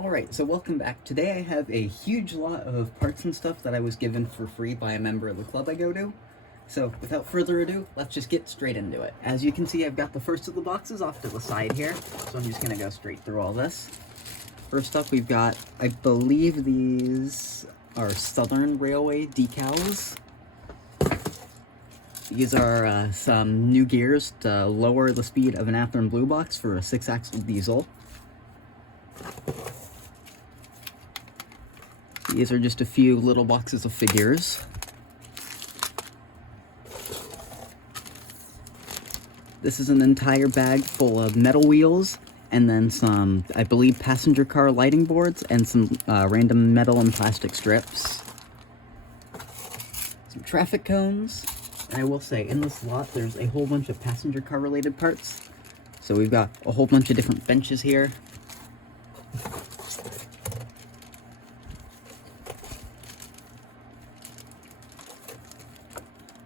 Alright, so welcome back. Today I have a huge lot of parts and stuff that I was given for free by a member of the club I go to. So without further ado, let's just get straight into it. As you can see, I've got the first of the boxes off to the side here, so I'm just going to go straight through all this. First up, we've got, I believe these are Southern Railway decals. These are some new gears to lower the speed of an Athearn Blue Box for a 6-axle diesel. These are just a few little boxes of figures. This is an entire bag full of metal wheels, and then some, I believe, passenger car lighting boards, and some random metal and plastic strips. Some traffic cones, and I will say, in this lot, there's a whole bunch of passenger car related parts. So we've got a whole bunch of different benches here.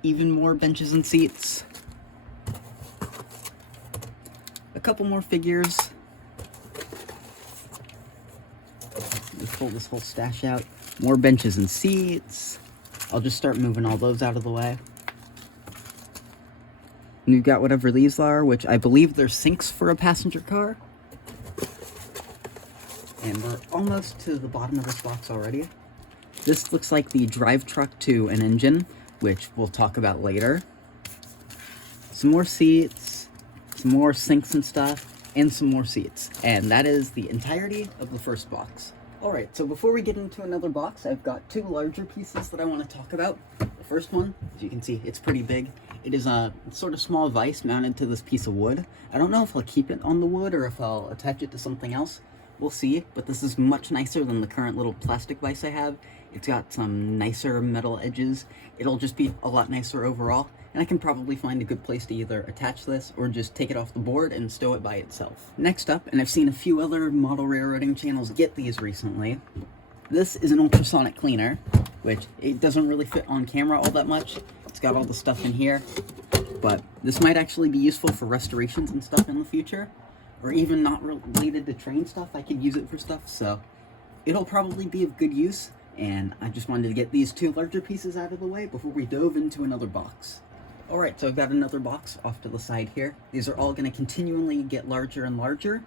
Even more benches and seats. A couple more figures. Let's pull this whole stash out. More benches and seats. I'll just start moving all those out of the way. And you've got whatever these are, which I believe they're sinks for a passenger car. And we're almost to the bottom of this box already. This looks like the drive truck to an engine, which we'll talk about later. Some more seats, some more sinks and stuff, and some more seats. And that is the entirety of the first box. Alright, so before we get into another box, I've got two larger pieces that I want to talk about. The first one, as you can see, it's pretty big. It is a sort of small vise mounted to this piece of wood. I don't know if I'll keep it on the wood or if I'll attach it to something else. We'll see, but this is much nicer than the current little plastic vise I have. It's got some nicer metal edges. It'll just be a lot nicer overall, and I can probably find a good place to either attach this or just take it off the board and stow it by itself. Next up, and I've seen a few other model railroading channels get these recently, this is an ultrasonic cleaner, which it doesn't really fit on camera all that much. It's got all the stuff in here, but this might actually be useful for restorations and stuff in the future, or even not related to train stuff. I could use it for stuff, so it'll probably be of good use. And I just wanted to get these two larger pieces out of the way before we dove into another box. Alright, so I've got another box off to the side here. These are all going to continually get larger and larger,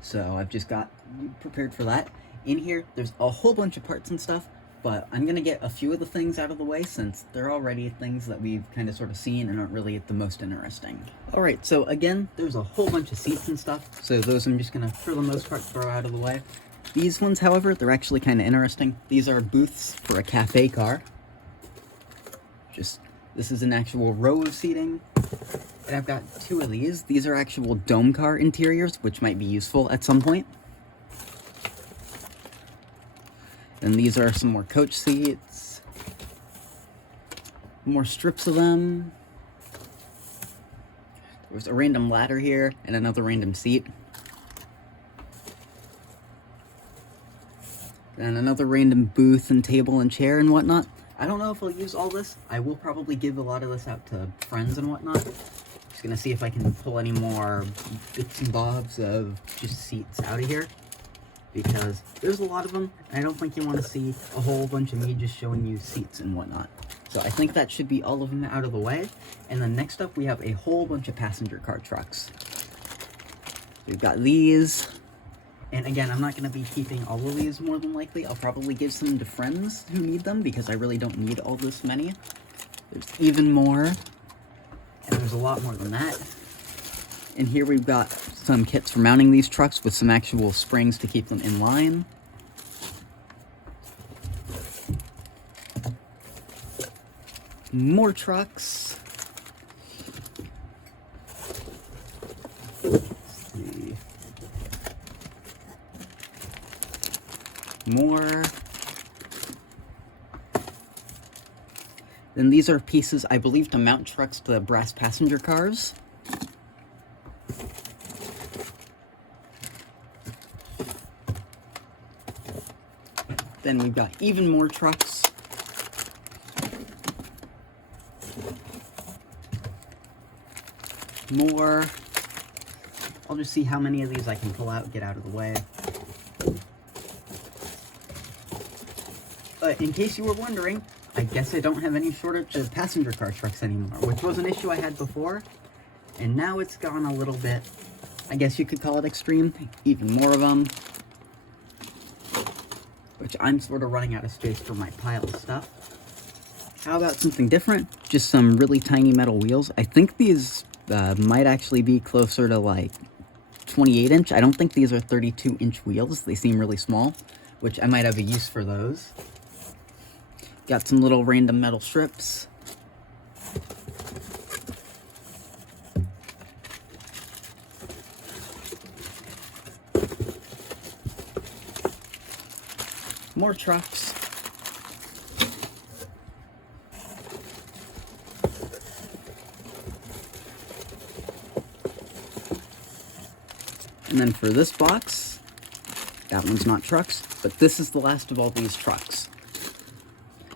so I've just got prepared for that. In here, there's a whole bunch of parts and stuff, but I'm going to get a few of the things out of the way since they're already things that we've kind of sort of seen and aren't really the most interesting. Alright, so again, there's a whole bunch of seats and stuff, so those I'm just going to, for the most part, throw out of the way. These ones, however, they're actually kind of interesting. These are booths for a cafe car. This is an actual row of seating. And I've got two of these. These are actual dome car interiors, which might be useful at some point. And these are some more coach seats. More strips of them. There's a random ladder here and another random seat. And another random booth and table and chair and whatnot. I don't know if I'll use all this. I will probably give a lot of this out to friends and whatnot. Just gonna see if I can pull any more bits and bobs of just seats out of here, because there's a lot of them, and I don't think you want to see a whole bunch of me just showing you seats and whatnot. So I think that should be all of them out of the way. And then next up, we have a whole bunch of passenger car trucks. We've got these. And again, I'm not going to be keeping all of these more than likely. I'll probably give some to friends who need them because I really don't need all this many. There's even more. And there's a lot more than that. And here we've got some kits for mounting these trucks with some actual springs to keep them in line. More trucks. More. Then these are pieces, I believe, to mount trucks to brass passenger cars. Then we've got even more trucks. More. I'll just see how many of these I can pull out, get out of the way. But in case you were wondering, I guess I don't have any shortage of passenger car trucks anymore, which was an issue I had before. And now it's gone a little bit, I guess you could call it extreme, even more of them. Which I'm sort of running out of space for my pile of stuff. How about something different? Just some really tiny metal wheels. I think these might actually be closer to like 28 inch. I don't think these are 32 inch wheels. They seem really small, which I might have a use for those. Got some little random metal strips. More trucks. And then for this box, that one's not trucks, but this is the last of all these trucks.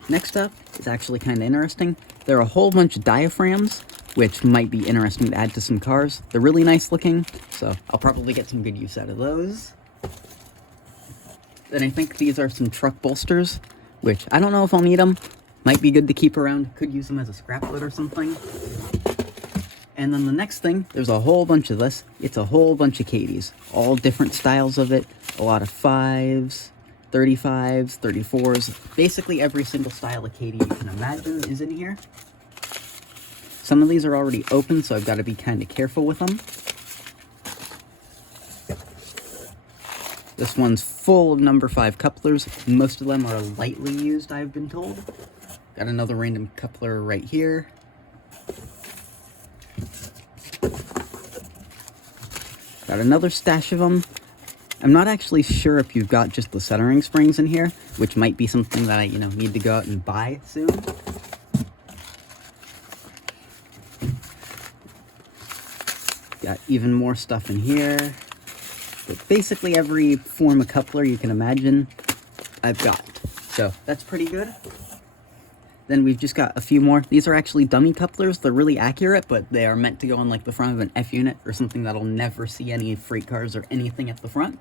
Next up is actually kind of interesting. There are a whole bunch of diaphragms, which might be interesting to add to some cars. They're really nice looking, so I'll probably get some good use out of those. Then I think these are some truck bolsters, which I don't know if I'll need them. Might be good to keep around. Could use them as a scrap load or something. And then the next thing, there's a whole bunch of this. It's a whole bunch of Cadies. All different styles of it. A lot of 5s, 35s, 34s. Basically every single style of Cadie you can imagine is in here. Some of these are already open, so I've got to be kind of careful with them. This one's full of number 5 couplers. Most of them are lightly used, I've been told. Got another random coupler right here. Got another stash of them. I'm not actually sure if you've got just the centering springs in here, which might be something that I, need to go out and buy soon. Got even more stuff in here. But basically every form of coupler you can imagine, I've got. So that's pretty good. Then we've just got a few more. These are actually dummy couplers. They're really accurate, but they are meant to go on like the front of an F unit or something that'll never see any freight cars or anything at the front.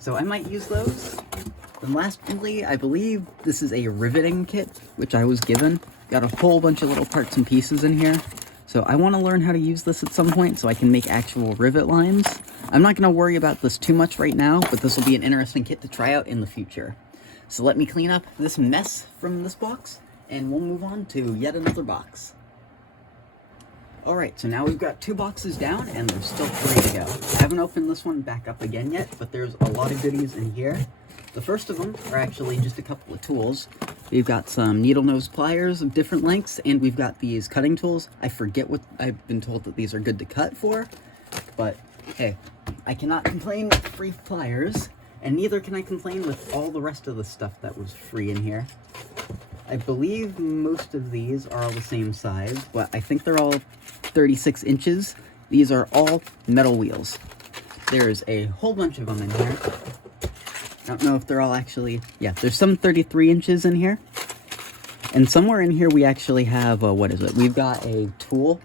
So I might use those. And lastly, I believe this is a riveting kit, which I was given. Got a whole bunch of little parts and pieces in here. So I want to learn how to use this at some point so I can make actual rivet lines. I'm not going to worry about this too much right now, but this will be an interesting kit to try out in the future. So let me clean up this mess from this box, and we'll move on to yet another box. Alright, so now we've got 2 boxes down, and there's still 3 to go. I haven't opened this one back up again yet, but there's a lot of goodies in here. The first of them are actually just a couple of tools. We've got some needle nose pliers of different lengths, and we've got these cutting tools. I forget what I've been told that these are good to cut for, but hey, I cannot complain with free pliers, and neither can I complain with all the rest of the stuff that was free in here. I believe most of these are all the same size, but I think they're all 36 inches. These are all metal wheels. There's a whole bunch of them in here. I don't know if they're all actually... Yeah, there's some 33 inches in here. And somewhere in here we actually have... what is it? We've got a tool.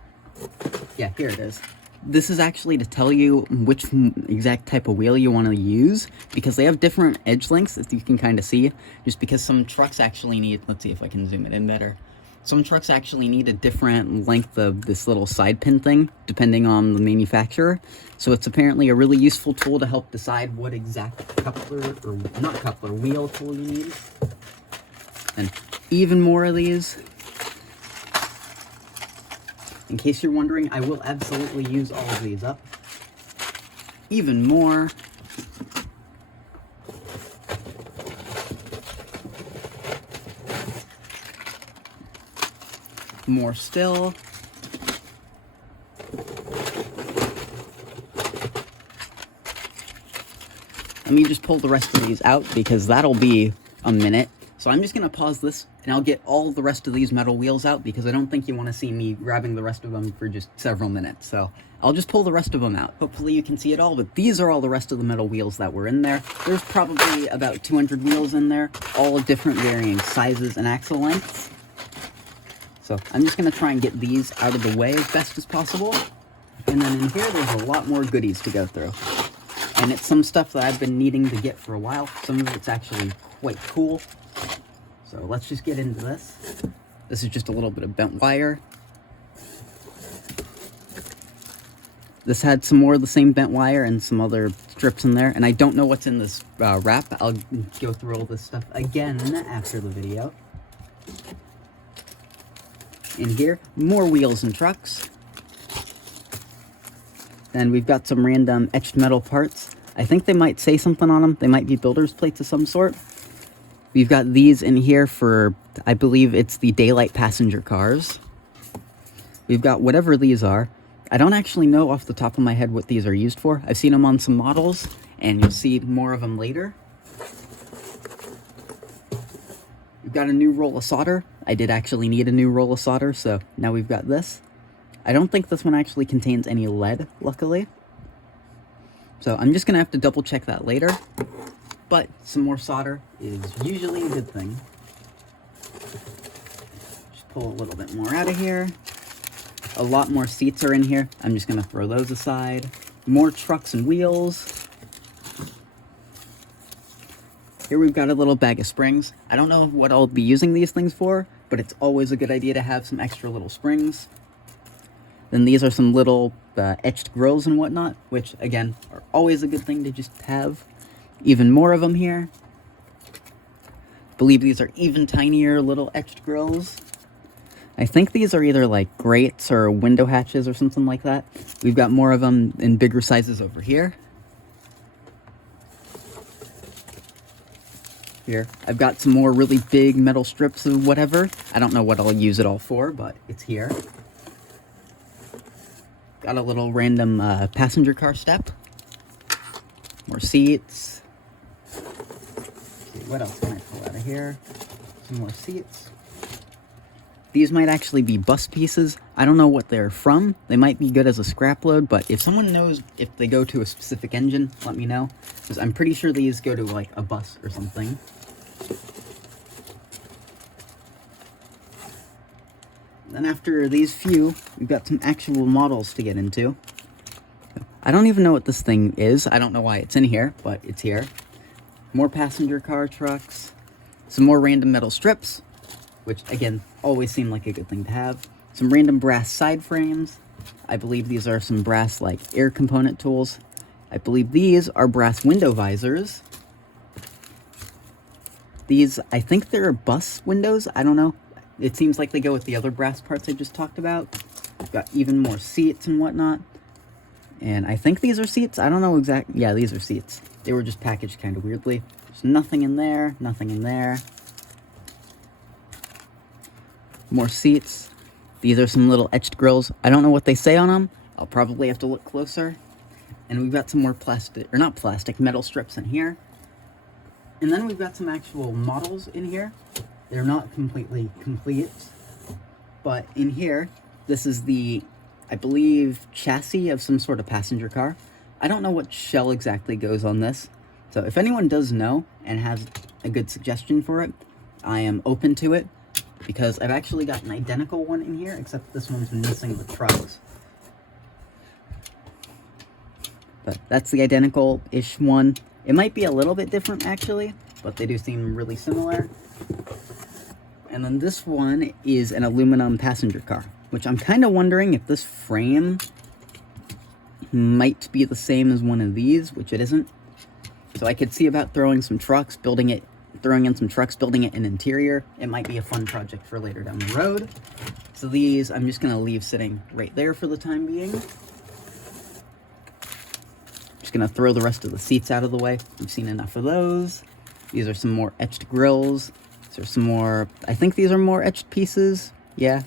Yeah, here it is. This is actually to tell you which exact type of wheel you want to use, because they have different edge lengths, as you can kind of see, just because some trucks actually need... Let's see if I can zoom it in better. Some trucks actually need a different length of this little side pin thing, depending on the manufacturer. So it's apparently a really useful tool to help decide what exact coupler, or not coupler, wheel tool you need. And even more of these. In case you're wondering, I will absolutely use all of these up. Even more. More still. Let me just pull the rest of these out because that'll be a minute. So I'm just going to pause this and I'll get all the rest of these metal wheels out because I don't think you want to see me grabbing the rest of them for just several minutes. So I'll just pull the rest of them out. Hopefully you can see it all, but these are all the rest of the metal wheels that were in there. There's probably about 200 wheels in there, all different varying sizes and axle lengths. So I'm just going to try and get these out of the way as best as possible. And then in here, there's a lot more goodies to go through. And it's some stuff that I've been needing to get for a while. Some of it's actually quite cool. So let's just get into this. This is just a little bit of bent wire. This had some more of the same bent wire and some other strips in there. And I don't know what's in this wrap. I'll go through all this stuff again after the video. In here, more wheels and trucks. Then we've got some random etched metal parts. I think they might say something on them. They might be builder's plates of some sort. We've got these in here for, I believe it's the daylight passenger cars. We've got whatever these are. I don't actually know off the top of my head what these are used for. I've seen them on some models, and you'll see more of them later. We've got a new roll of solder. I did actually need a new roll of solder, so now we've got this. I don't think this one actually contains any lead, luckily. So I'm just going to have to double check that later. But some more solder is usually a good thing. Just pull a little bit more out of here. A lot more seats are in here. I'm just going to throw those aside. More trucks and wheels. Here we've got a little bag of springs. I don't know what I'll be using these things for, but it's always a good idea to have some extra little springs. Then these are some little etched grills and whatnot, which, again, are always a good thing to just have. Even more of them here. I believe these are even tinier little etched grills. I think these are either like grates or window hatches or something like that. We've got more of them in bigger sizes over here. Here, I've got some more really big metal strips of whatever. I don't know what I'll use it all for, but it's here. Got a little random passenger car step. More seats. Let's see, what else can I pull out of here? Some more seats. These might actually be bus pieces. I don't know what they're from. They might be good as a scrap load, but if someone knows if they go to a specific engine, let me know. Because I'm pretty sure these go to like a bus or something. Then after these few, we've got some actual models to get into. I don't even know what this thing is. I don't know why it's in here, but it's here. More passenger car trucks. Some more random metal strips, which, again, always seem like a good thing to have. Some random brass side frames. I believe these are some brass, like, air component tools. I believe these are brass window visors. These, I think they're bus windows. I don't know. It seems like they go with the other brass parts I just talked about. We've got even more seats and whatnot. And I think these are seats. I don't know exactly. Yeah, these are seats. They were just packaged kind of weirdly. There's nothing in there. Nothing in there. More seats. These are some little etched grills. I don't know what they say on them. I'll probably have to look closer. And we've got some more plastic, or not plastic, metal strips in here. And then we've got some actual models in here. They're not completely complete. But in here, this is the, I believe, chassis of some sort of passenger car. I don't know what shell exactly goes on this. So if anyone does know and has a good suggestion for it, I am open to it. Because I've actually got an identical one in here, except this one's missing the trucks. But that's the identical-ish one. It might be a little bit different, actually, but they do seem really similar. And then this one is an aluminum passenger car, which I'm kind of wondering if this frame might be the same as one of these, which it isn't. So I could see about throwing some trucks, building it in interior. It might be a fun project for later down the road. So these, I'm just going to leave sitting right there for the time being. Just going to throw the rest of the seats out of the way. We've seen enough of those. These are some more etched grills. These are some more, I think these are more etched pieces. Yeah.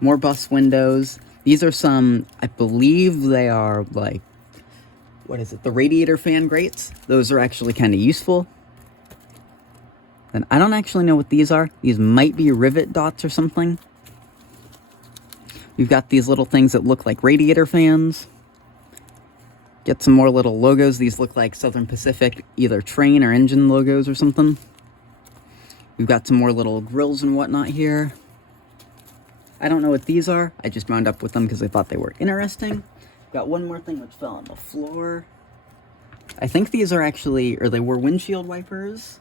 More bus windows. These are some, I believe they are like, what is it? The radiator fan grates. Those are actually kind of useful. And I don't actually know what these are. These might be rivet dots or something. We've got these little things that look like radiator fans. Get some more little logos. These look like Southern Pacific, either train or engine logos or something. We've got some more little grills and whatnot here. I don't know what these are. I just wound up with them because I thought they were interesting. Got one more thing which fell on the floor. I think these are actually, or they were windshield wipers.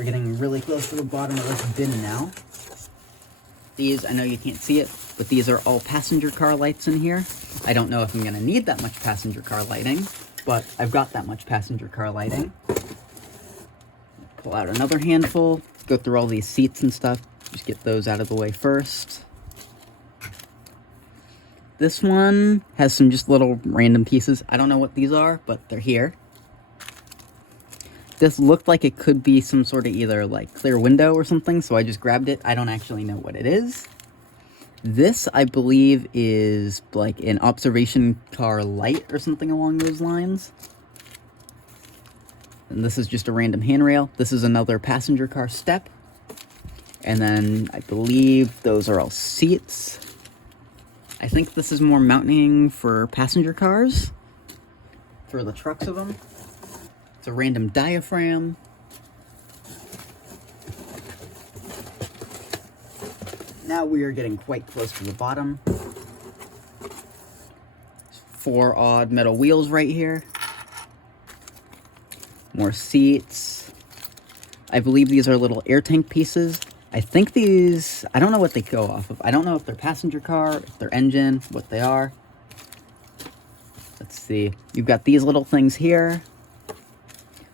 We're getting really close to the bottom of this bin now. These, I know you can't see it, but these are all passenger car lights in here. I don't know if I'm gonna need that much passenger car lighting, but I've got that much passenger car lighting. Pull out another handful, go through all these seats and stuff, just get those out of the way first. This one has some just little random pieces. I don't know what these are, but they're here. This looked like it could be some sort of either like clear window or something, so I just grabbed it. I don't actually know what it is. This, I believe, is like an observation car light or something along those lines. And this is just a random handrail. This is another passenger car step. And then I believe those are all seats. I think this is more mounting for passenger cars, for the trucks of them. It's a random diaphragm. Now we are getting quite close to the bottom. 4 odd metal wheels right here. More seats. I believe these are little air tank pieces. I think these, I don't know what they go off of. I don't know if they're passenger car, if they're engine, what they are. Let's see. You've got these little things here.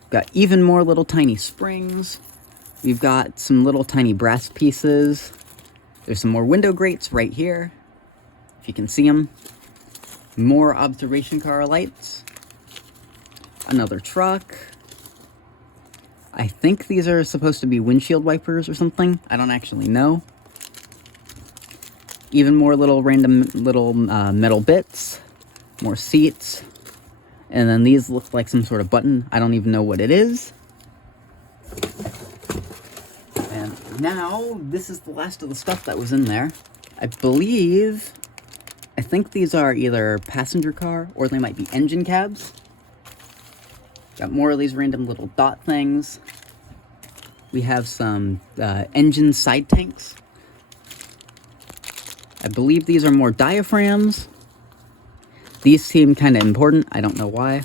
Got even more little tiny springs. We've got some little tiny brass pieces. There's some more window grates right here, if you can see them. More observation car lights. Another truck. I think these are supposed to be windshield wipers or something. I don't actually know. Even more little random little metal bits. More seats. And then these look like some sort of button. I don't even know what it is. And now, this is the last of the stuff that was in there. I think these are either passenger car or they might be engine cabs. Got more of these random little dot things. We have some engine side tanks. I believe these are more diaphragms. These seem kind of important. I don't know why.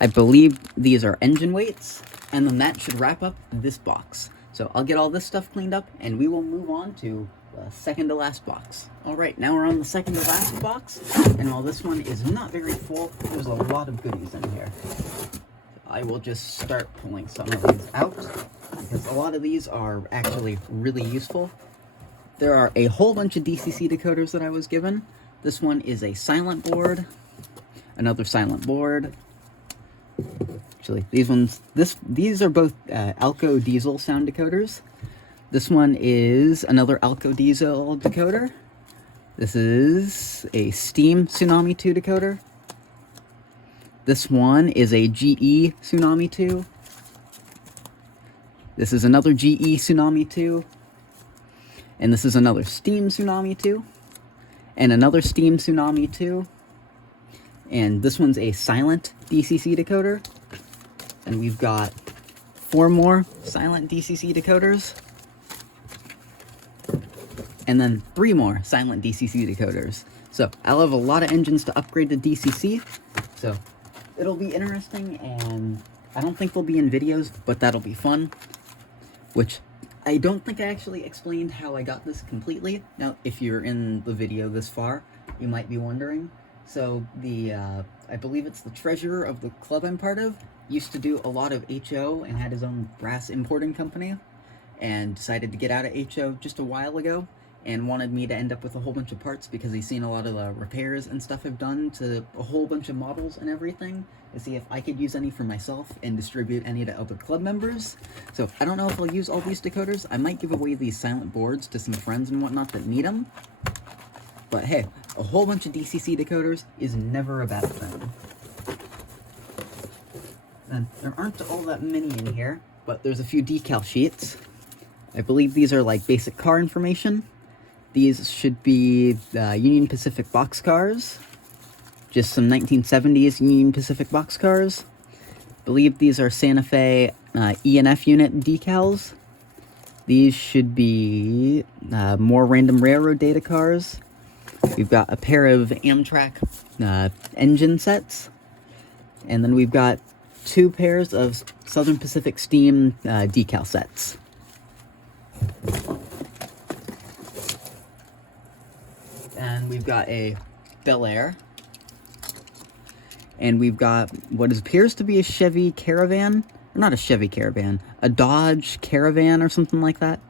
I believe these are engine weights. And then that should wrap up this box. So I'll get all this stuff cleaned up and we will move on to the second to last box. Alright, now we're on the second to last box. And while this one is not very full, there's a lot of goodies in here. I will just start pulling some of these out, because a lot of these are actually really useful. There are a whole bunch of DCC decoders that I was given. This one is a silent board, another silent board. Actually, these are both Alco diesel sound decoders. This one is another Alco diesel decoder. This is a Steam Tsunami 2 decoder. This one is a GE Tsunami 2. This is another GE Tsunami 2. And this is another Steam Tsunami 2. And another Steam Tsunami 2. And this one's a silent DCC decoder. And we've got 4 more silent DCC decoders. And then 3 more silent DCC decoders. So I'll have a lot of engines to upgrade to DCC. So it'll be interesting, and I don't think they'll be in videos, but that'll be fun. Which, I don't think I actually explained how I got this completely. Now, if you're in the video this far, you might be wondering. So, I believe it's the treasurer of the club I'm part of, used to do a lot of HO and had his own brass importing company, and decided to get out of HO just a while ago, and wanted me to end up with a whole bunch of parts because he's seen a lot of the repairs and stuff I've done to a whole bunch of models and everything, to see if I could use any for myself and distribute any to other club members. So I don't know if I'll use all these decoders. I might give away these silent boards to some friends and whatnot that need them. But hey, a whole bunch of DCC decoders is never a bad thing. And there aren't all that many in here, but there's a few decal sheets. I believe these are like basic car information. These should be Union Pacific boxcars. Just some 1970s Union Pacific boxcars. I believe these are Santa Fe E&F unit decals. These should be more random railroad data cars. We've got a pair of Amtrak engine sets. And then we've got 2 pairs of Southern Pacific Steam decal sets. And we've got a Bel Air. And we've got what appears to be a Chevy Caravan. Or not a Chevy Caravan. A Dodge Caravan or something like that.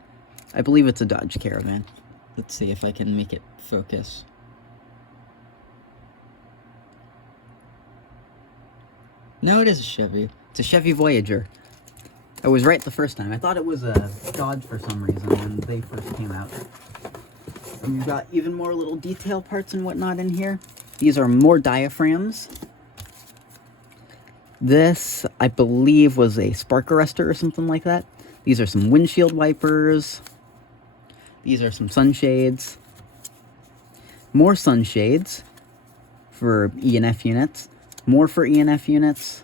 I believe it's a Dodge Caravan. Let's see if I can make it focus. No, it is a Chevy. It's a Chevy Voyager. I was right the first time. I thought it was a Dodge for some reason when they first came out. And we've got even more little detail parts and whatnot in here. These are more diaphragms. This, I believe, was a spark arrestor or something like that. These are some windshield wipers. These are some sunshades. More sunshades for E and F units. More for E and F units.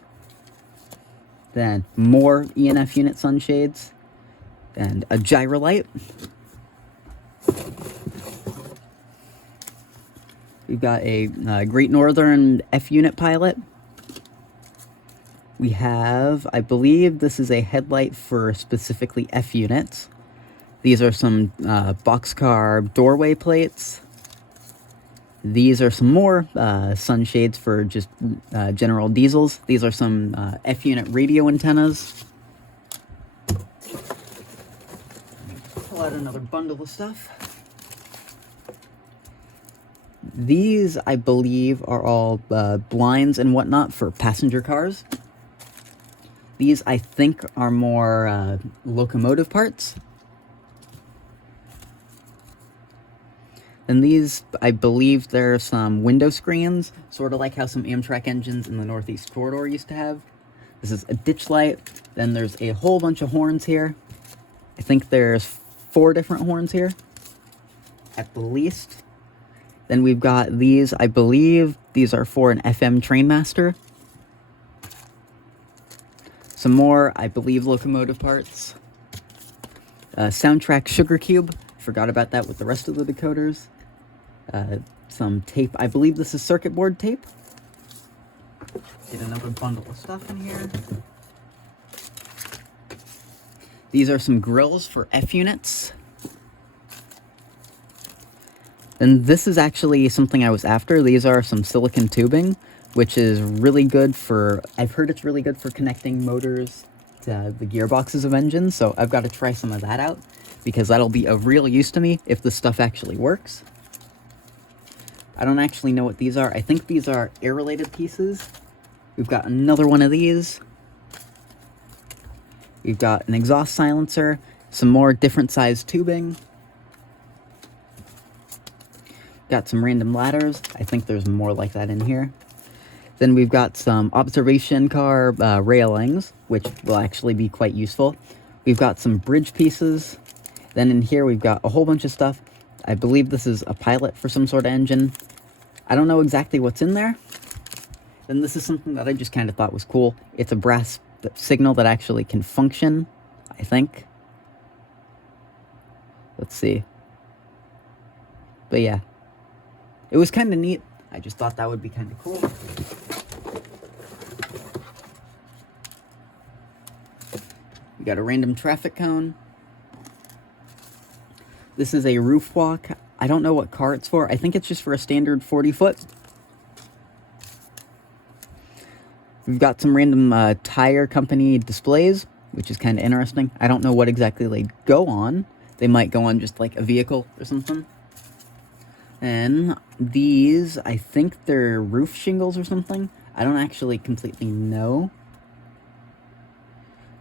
Then more E and F unit sunshades. And a gyrolight. We've got a Great Northern F unit pilot. We have, I believe this is a headlight for specifically F units. These are some boxcar doorway plates. These are some more sunshades for just general diesels. These are some F unit radio antennas. Pull out another bundle of stuff. These, I believe, are all blinds and whatnot for passenger cars. These, I think, are more locomotive parts. And these, I believe, there are some window screens, sort of like how some Amtrak engines in the Northeast Corridor used to have. This is a ditch light. Then there's a whole bunch of horns here. I think there's 4 different horns here, at the least. Then we've got these, I believe these are for an FM Trainmaster. Some more, I believe, locomotive parts. Soundtrack Sugar Cube. Forgot about that with the rest of the decoders. Some tape. I believe this is circuit board tape. Get another bundle of stuff in here. These are some grills for F units. And this is actually something I was after. These are some silicon tubing, which is really good for, I've heard it's really good for connecting motors to the gearboxes of engines, so I've got to try some of that out, because that'll be of real use to me if the stuff actually works. I don't actually know what these are. I think these are air-related pieces. We've got another one of these. We've got an exhaust silencer, some more different sized tubing. Got some random ladders. I think there's more like that in here. Then we've got some observation car railings, which will actually be quite useful. We've got some bridge pieces. Then in here we've got a whole bunch of stuff. I believe this is a pilot for some sort of engine. I don't know exactly what's in there. Then this is something that I just kind of thought was cool. It's a brass signal that actually can function, I think. Let's see. But yeah. It was kind of neat. I just thought that would be kind of cool. We got a random traffic cone. This is a roof walk. I don't know what car it's for. I think it's just for a standard 40-foot. We've got some random tire company displays, which is kind of interesting. I don't know what exactly they go on. They might go on just like a vehicle or something. And these, I think they're roof shingles or something. I don't actually completely know.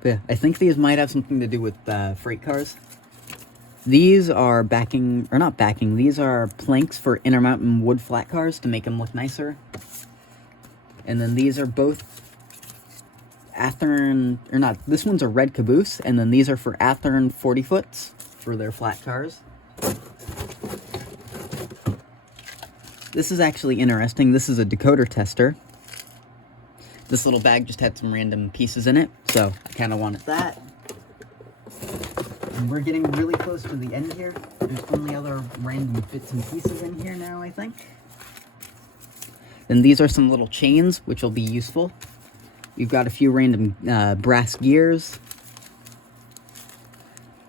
But yeah, I think these might have something to do with freight cars. These are backing, or not backing, these are planks for Intermountain wood flat cars to make them look nicer. And then these are both Athearn, or not, this one's a red caboose, and then these are for Athearn 40-foots for their flat cars. This is actually interesting. This is a decoder tester. This little bag just had some random pieces in it, so I kind of wanted that. And we're getting really close to the end here. There's only other random bits and pieces in here now, I think. Then these are some little chains, which will be useful. We've got a few random brass gears.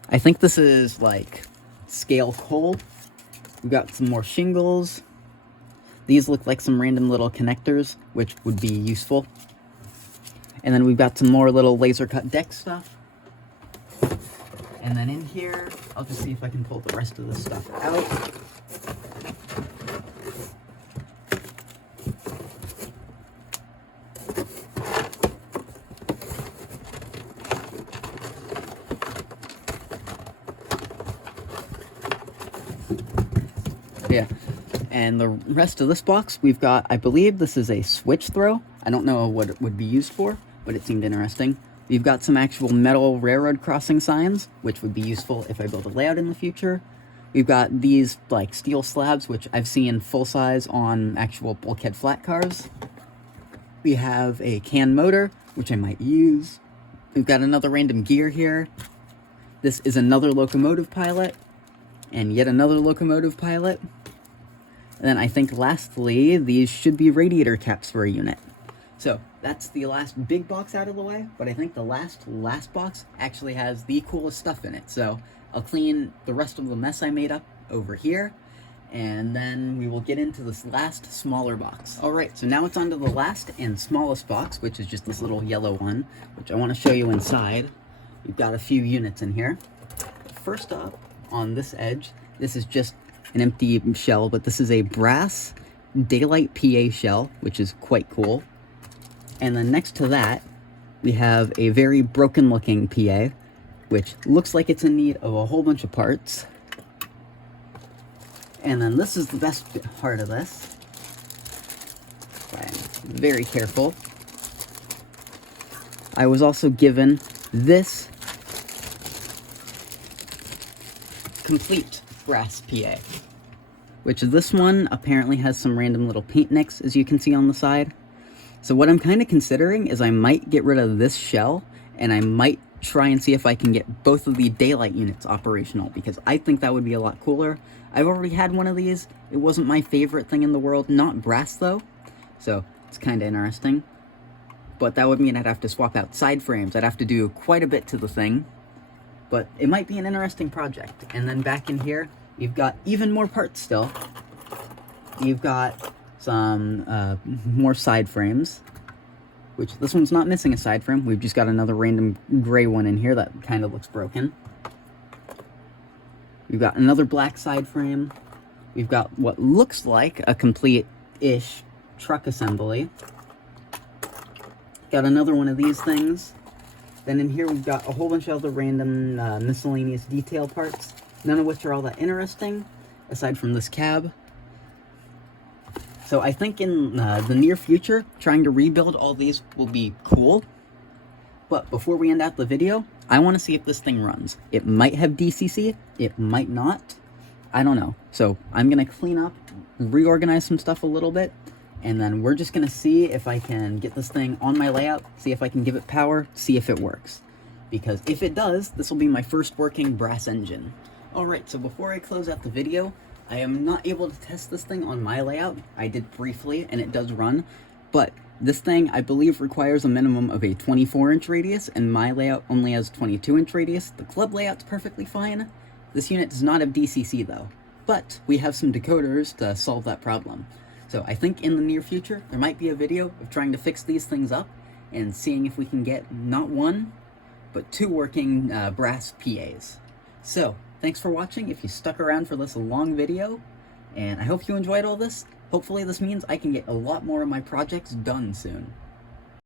I think this is like scale coal. We've got some more shingles. These look like some random little connectors, which would be useful. And then we've got some more little laser cut deck stuff. And then in here, I'll just see if I can pull the rest of this stuff out. Yeah, and the rest of this box, we've got, I believe this is a switch throw. I don't know what it would be used for, but it seemed interesting. We've got some actual metal railroad crossing signs, which would be useful if I build a layout in the future. We've got these, like, steel slabs, which I've seen full size on actual bulkhead flat cars. We have a can motor, which I might use. We've got another random gear here. This is another locomotive pilot, and yet another locomotive pilot. And then I think lastly, these should be radiator caps for a unit. So that's the last big box out of the way, but I think the last box actually has the coolest stuff in it. So I'll clean the rest of the mess I made up over here, and then we will get into this last smaller box. All right, so now it's on to the last and smallest box, which is just this little yellow one, which I want to show you inside. We've got a few units in here. First up, on this edge, this is just an empty shell, but this is a brass daylight PA shell, which is quite cool. And then next to that, we have a very broken looking PA, which looks like it's in need of a whole bunch of parts. And then this is the best part of this. I'm very careful. I was also given this complete brass PA, which this one apparently has some random little paint nicks, as you can see on the side. So what I'm kind of considering is I might get rid of this shell, and I might try and see if I can get both of the daylight units operational, because I think that would be a lot cooler. I've already had one of these. It wasn't my favorite thing in the world, not brass though, so it's kind of interesting. But that would mean I'd have to swap out side frames. I'd have to do quite a bit to the thing, but it might be an interesting project. And then back in here, you've got even more parts still. You've got some more side frames, which this one's not missing a side frame. We've just got another random gray one in here that kind of looks broken. We've got another black side frame. We've got what looks like a complete-ish truck assembly. Got another one of these things. Then in here we've got a whole bunch of other random miscellaneous detail parts, none of which are all that interesting, aside from this cab. So I think in the near future, trying to rebuild all these will be cool. But before we end out the video, I want to see if this thing runs. It might have DCC, it might not. I don't know. So I'm going to clean up, reorganize some stuff a little bit, and then we're just going to see if I can get this thing on my layout, see if I can give it power, see if it works. Because if it does, this will be my first working brass engine. Alright, so before I close out the video, I am not able to test this thing on my layout. I did briefly, and it does run, but this thing, I believe, requires a minimum of a 24-inch radius, and my layout only has 22-inch radius. The club layout's perfectly fine. This unit does not have DCC, though, but we have some decoders to solve that problem. So I think in the near future, there might be a video of trying to fix these things up and seeing if we can get not one, but two working brass PAs. So, thanks for watching if you stuck around for this long video, and I hope you enjoyed all this. Hopefully this means I can get a lot more of my projects done soon.